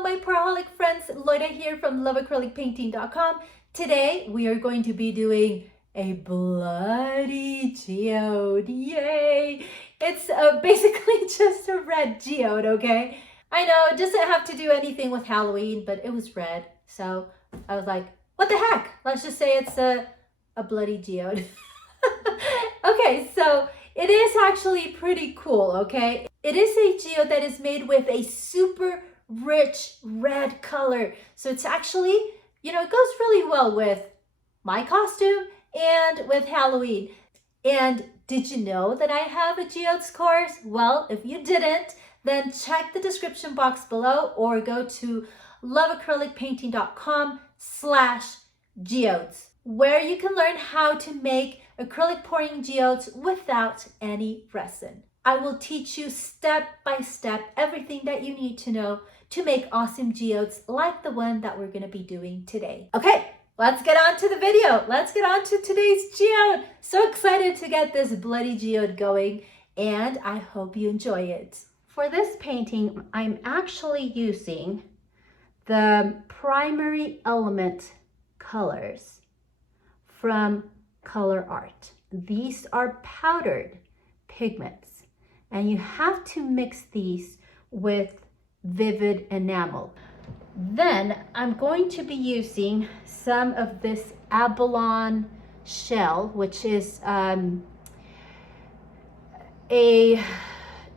Hello my Paraholic friends, Loida here from loveacrylicpainting.com. Today we are going to be doing a bloody geode, yay! It's basically just a red geode, okay? I know it doesn't have to do anything with Halloween, but it was red, so I was like, what the heck? Let's just say it's a bloody geode. Okay, so it is actually pretty cool, okay? It is a geode that is made with a super rich red color. So it's actually, it goes really well with my costume and with Halloween. And did you know that I have a geodes course? Well, if you didn't, then check the description box below or go to loveacrylicpainting.com/geodes, where you can learn how to make acrylic pouring geodes without any resin. I will teach you step by step everything that you need to know to make awesome geodes like the one that we're going to be doing today. Okay, let's get on to the video. Let's get on to today's geode. So excited to get this bloody geode going, and I hope you enjoy it. For this painting, I'm actually using the primary element colors from Colourarte. These are powdered pigments, and you have to mix these with vivid enamel. Then I'm going to be using some of this Abalone shell, which is a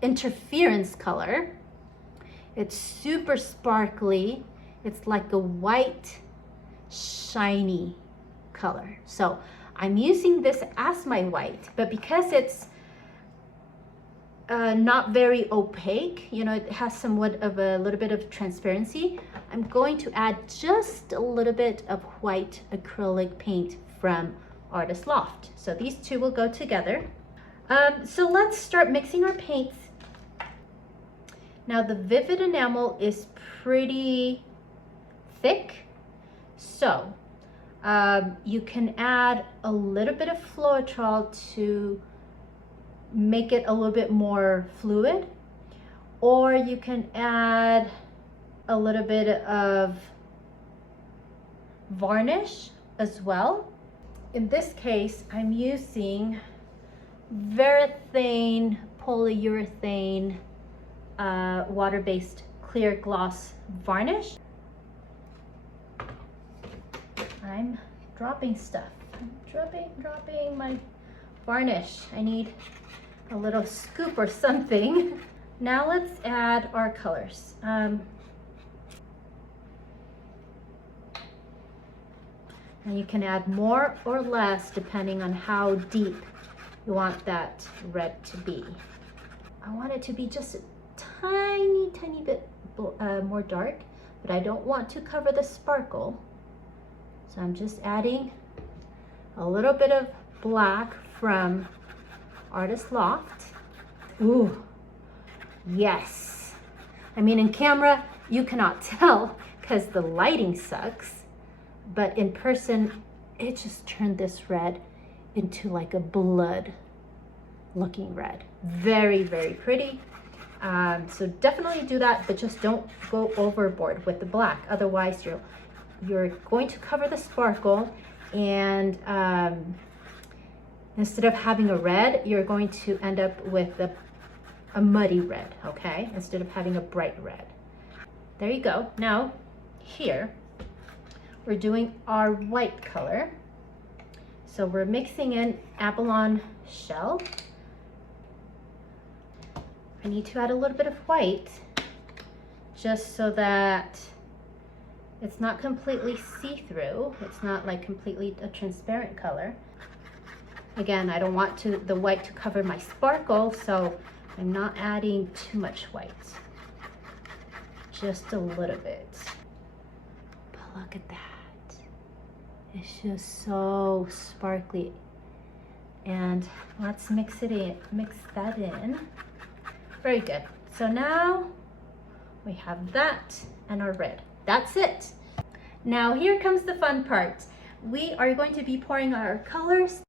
interference color. It's super sparkly. It's like a white shiny color. So I'm using this as my white, but because it's not very opaque, it has somewhat of a little bit of transparency, I'm going to add just a little bit of white acrylic paint from Artist Loft. So these two will go together. So let's start mixing our paints. Now the vivid enamel is pretty thick, so you can add a little bit of Floetrol to make it a little bit more fluid, or you can add a little bit of varnish as well. In this case, I'm using Varathane Polyurethane water-based clear gloss varnish. I'm dropping stuff. I'm dropping my varnish. I need a little scoop or something. Now let's add our colors. And you can add more or less depending on how deep you want that red to be. I want it to be just a tiny bit more dark, but I don't want to cover the sparkle. So I'm just adding a little bit of black from Artist Loft. Ooh, yes. I mean, in camera, you cannot tell because the lighting sucks, but in person, it just turned this red into like a blood looking red. Very, very pretty. So definitely do that, but just don't go overboard with the black. Otherwise, you're going to cover the sparkle, and instead of having a red, you're going to end up with a muddy red, okay? Instead of having a bright red. There you go. Now, here, we're doing our white color. So we're mixing in Abalone shell. I need to add a little bit of white, just so that it's not completely see-through. It's not like completely a transparent color. Again, I don't want the white to cover my sparkle, so I'm not adding too much white. Just a little bit. But look at that. It's just so sparkly. And let's mix that in. Very good. So now we have that and our red. That's it. Now here comes the fun part. We are going to be pouring our colors.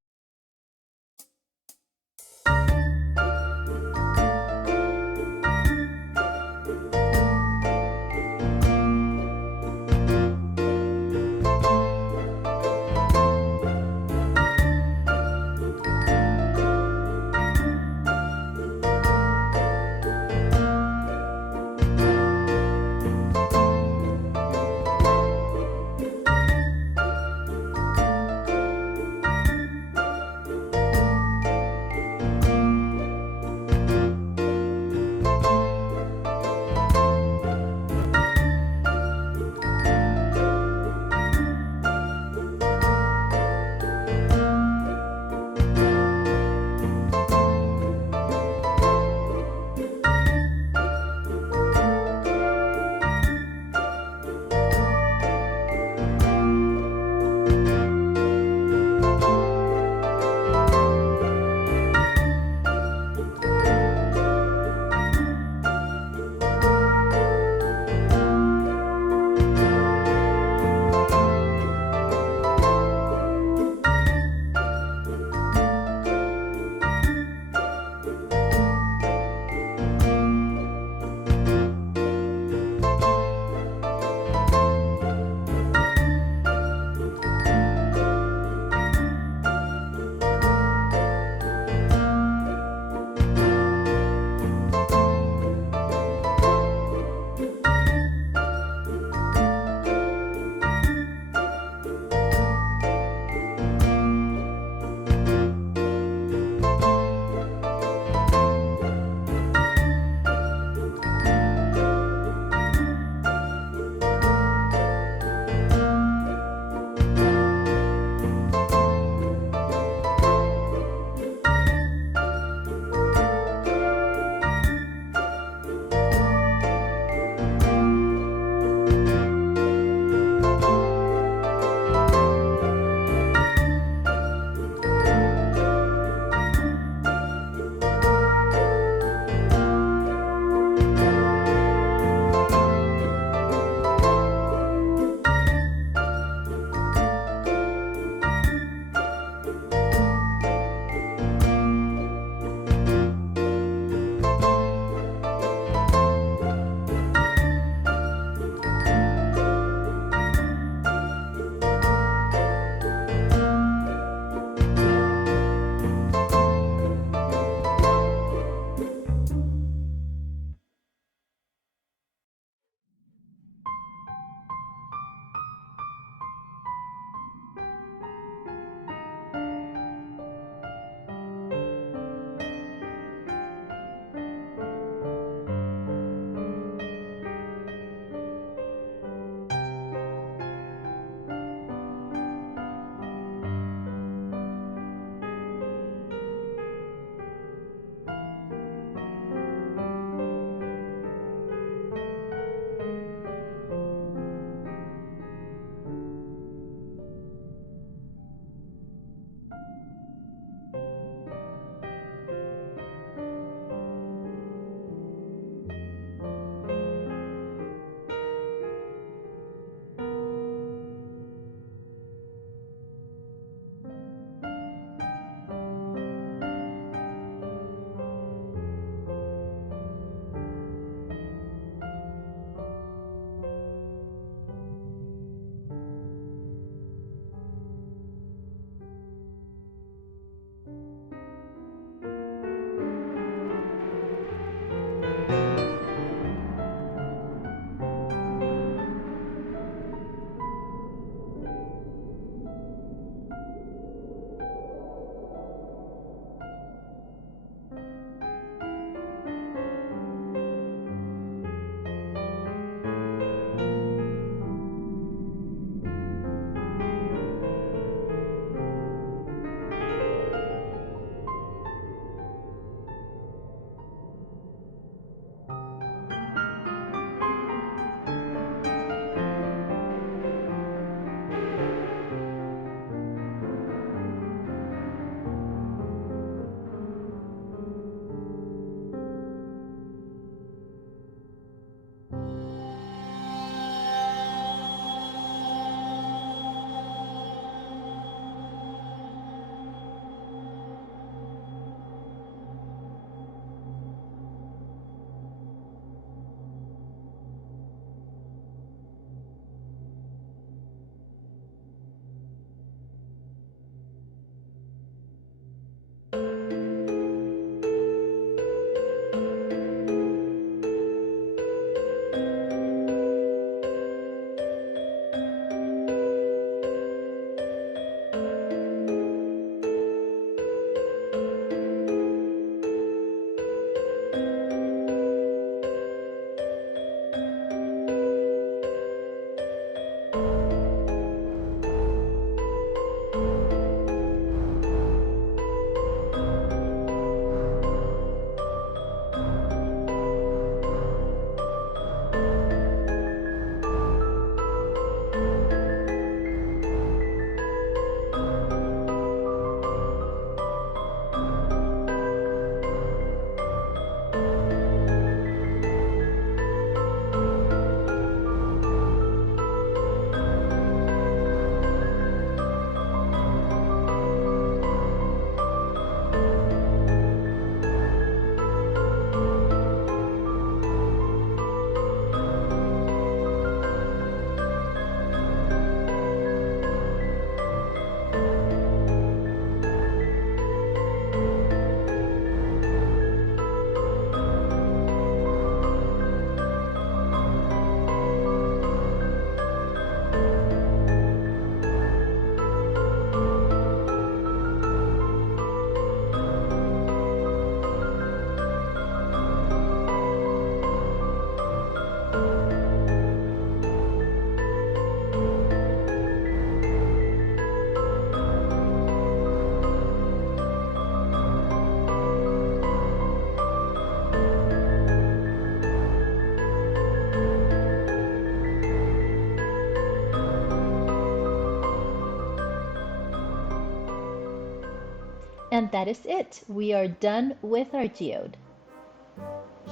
that is it. We are done with our geode.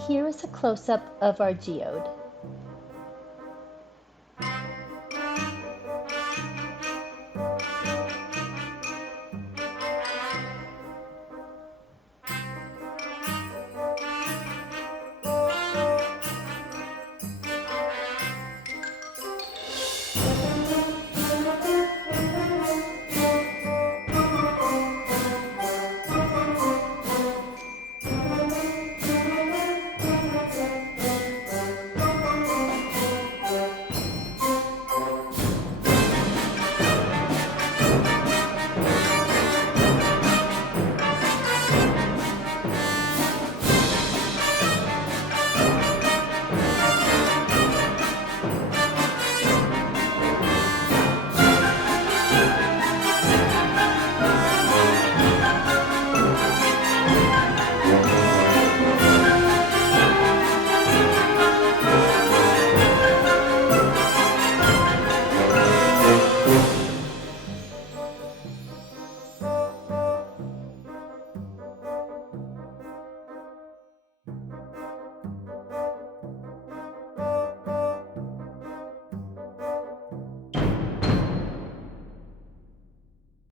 Here is a close-up of our geode.